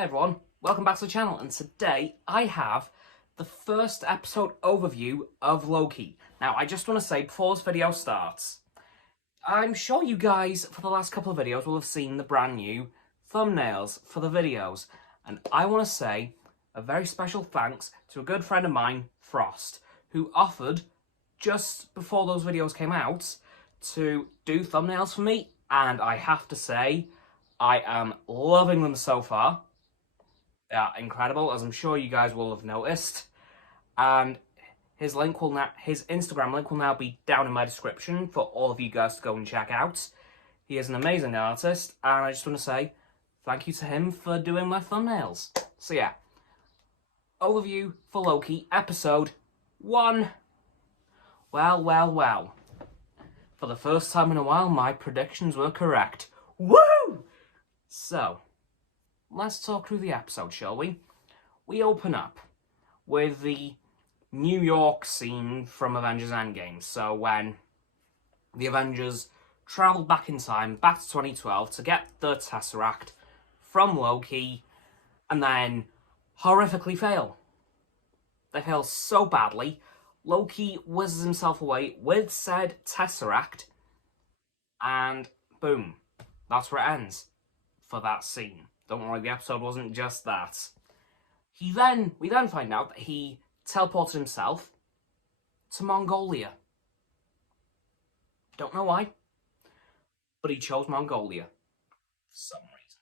Hey everyone, welcome back to the channel, and today I have the first episode overview of Loki. Now, I just want to say, before this video starts, I'm sure you guys, for the last couple of videos, will have seen the brand new thumbnails for the videos, and I want to say a very special thanks to a good friend of mine, Frost, who offered, just before those videos came out, to do thumbnails for me, and I have to say, I am loving them so far. They are incredible, as I'm sure you guys will have noticed. And his Instagram link will now be down in my description for all of you guys to go and check out. He is an amazing artist, and I just want to say thank you to him for doing my thumbnails. So yeah, overview for Loki, episode 1. Well. For the first time in a while, my predictions were correct. Woo! So, let's talk through the episode, shall we? We open up with the New York scene from Avengers Endgame. So when the Avengers travel back in time, back to 2012, to get the Tesseract from Loki, and then horrifically fail. They fail so badly, Loki whizzes himself away with said Tesseract, and boom, that's where it ends for that scene. Don't worry, the episode wasn't just that. We then find out that he teleported himself to Mongolia. Don't know why, but he chose Mongolia for some reason.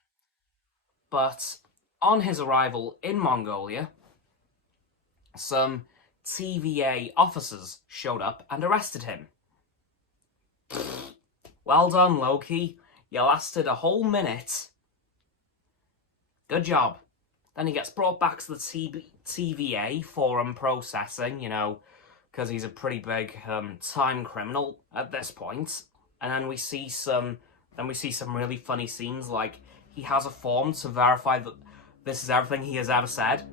But on his arrival in Mongolia, some TVA officers showed up and arrested him. Well done, Loki. You lasted a whole minute. Good job. Then he gets brought back to the TVA for processing, because he's a pretty big time criminal at this point. And then we see some really funny scenes, like he has a form to verify that this is everything he has ever said,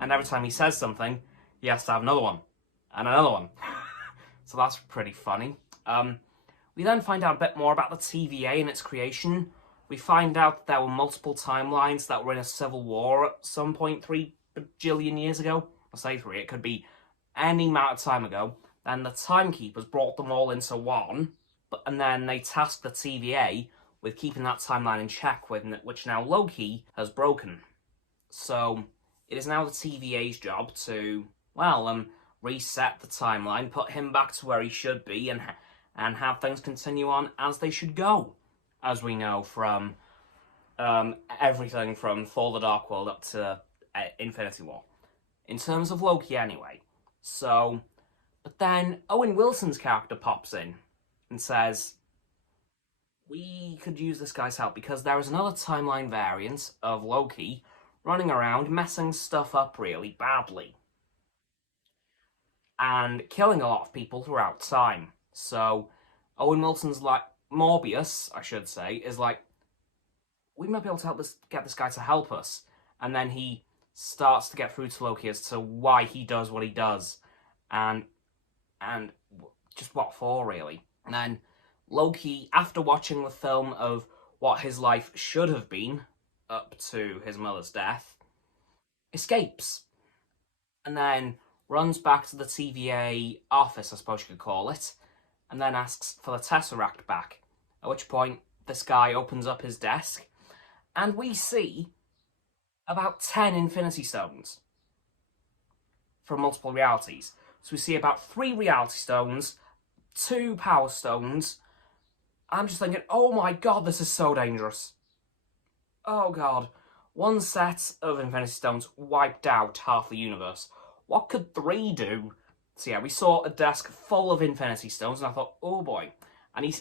and every time he says something, he has to have another one and another one. So that's pretty funny. We then find out a bit more about the TVA and its creation. We find out that there were multiple timelines that were in a civil war at some point 3 bajillion years ago. I'll say 3, it could be any amount of time ago. Then the Timekeepers brought them all into one, and then they tasked the TVA with keeping that timeline in check, which now Loki has broken. So it is now the TVA's job to, reset the timeline, put him back to where he should be, and have things continue on as they should go. As we know from everything from Thor the Dark World up to Infinity War. In terms of Loki, anyway. So, but then Owen Wilson's character pops in and says, we could use this guy's help because there is another timeline variant of Loki running around messing stuff up really badly. And killing a lot of people throughout time. So, Owen Wilson's like, Morbius, I should say, is like, we might be able to get this guy to help us. And then he starts to get through to Loki as to why he does what he does. And just what for, really. And then Loki, after watching the film of what his life should have been, up to his mother's death, escapes. And then runs back to the TVA office, I suppose you could call it, and then asks for the Tesseract back. At which point, this guy opens up his desk, and we see about 10 Infinity Stones from multiple realities. So we see about 3 Reality Stones, 2 Power Stones. I'm just thinking, oh my god, this is so dangerous. Oh god. 1 set of Infinity Stones wiped out half the universe. What could 3 do? So yeah, we saw a desk full of Infinity Stones, and I thought, oh boy.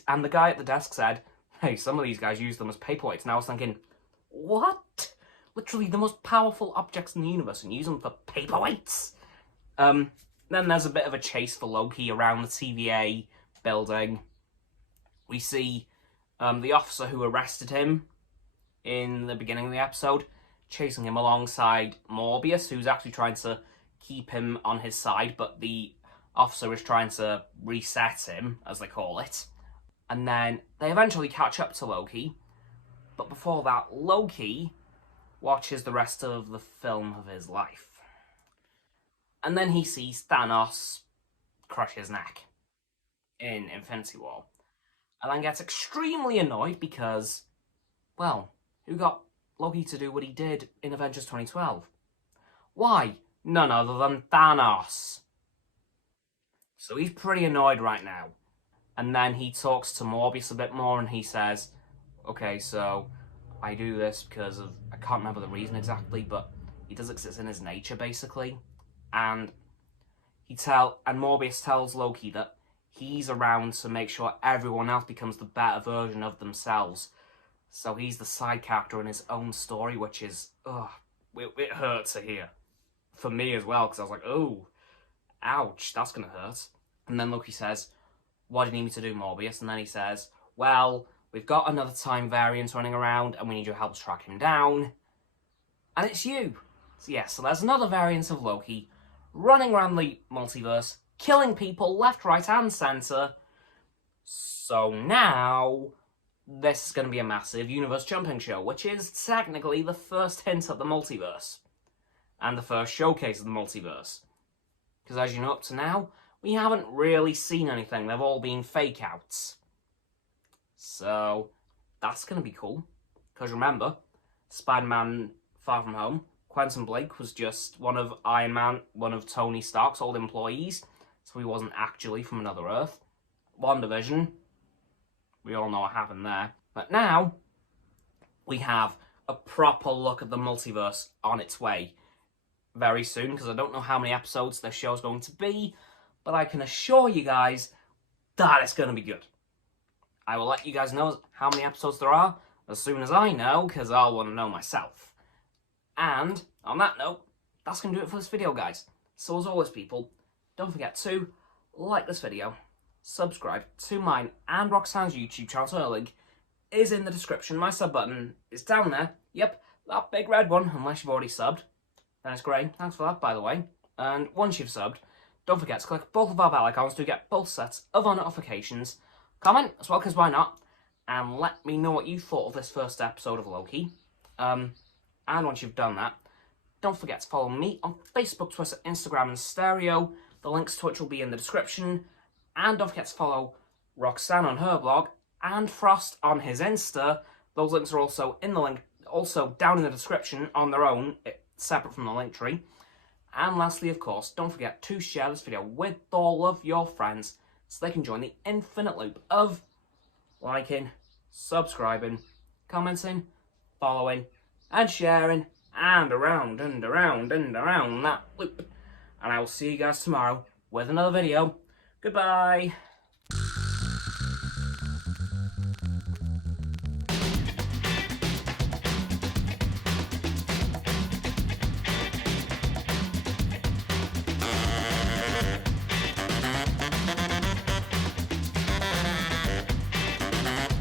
And the guy at the desk said, hey, some of these guys use them as paperweights. And I was thinking, what? Literally the most powerful objects in the universe, and use them for paperweights? Then there's a bit of a chase for Loki around the TVA building. We see the officer who arrested him in the beginning of the episode chasing him alongside Morbius, who's actually trying to keep him on his side, but the officer is trying to reset him, as they call it. And then they eventually catch up to Loki, but before that, Loki watches the rest of the film of his life. And then he sees Thanos crush his neck in Infinity War. And then gets extremely annoyed because, well, who got Loki to do what he did in Avengers 2012? Why? None other than Thanos. So he's pretty annoyed right now. And then he talks to Morbius a bit more and he says, okay, so I do this because of, I can't remember the reason exactly, but he does exist in his nature, basically. And Morbius tells Loki that he's around to make sure everyone else becomes the better version of themselves. So he's the side character in his own story, which is, it hurts to hear. For me as well, because I was like, oh, ouch, that's going to hurt. And then Loki says, what do you need me to do, Morbius? And then he says, well, we've got another time variant running around, and we need your help to track him down. And it's you. So yeah, so there's another variant of Loki running around the multiverse, killing people left, right, and centre. So now, this is going to be a massive universe jumping show, which is technically the first hint at the multiverse. And the first showcase of the multiverse. Because as you know, up to now, we haven't really seen anything. They've all been fake outs. So, that's going to be cool. Because remember, Spider-Man Far From Home, Quentin Blake was just one of Iron Man, one of Tony Stark's old employees. So he wasn't actually from another Earth. WandaVision, we all know what happened there. But now, we have a proper look at the multiverse on its way. Very soon, because I don't know how many episodes this show's going to be, but I can assure you guys that it's going to be good. I will let you guys know how many episodes there are as soon as I know, because I'll want to know myself. And, on that note, that's going to do it for this video, guys. So as always, people, don't forget to like this video, subscribe to mine and Roxanne's YouTube channel, so her link is in the description. My sub button is down there. Yep, that big red one, unless you've already subbed. Then it's great. Thanks for that, by the way. And once you've subbed, don't forget to click both of our bell icons to get both sets of our notifications. Comment as well, because why not? And let me know what you thought of this first episode of Loki. And once you've done that, don't forget to follow me on Facebook, Twitter, Instagram, and Stereo. The links to which will be in the description. And don't forget to follow Roxanne on her blog and Frost on his Insta. Those links are also in the link, also down in the description on their own, separate from the link tree. And lastly, of course, don't forget to share this video with all of your friends so they can join the infinite loop of liking, subscribing, commenting, following, and sharing, and around and around and around that loop. And I will see you guys tomorrow with another video. Goodbye.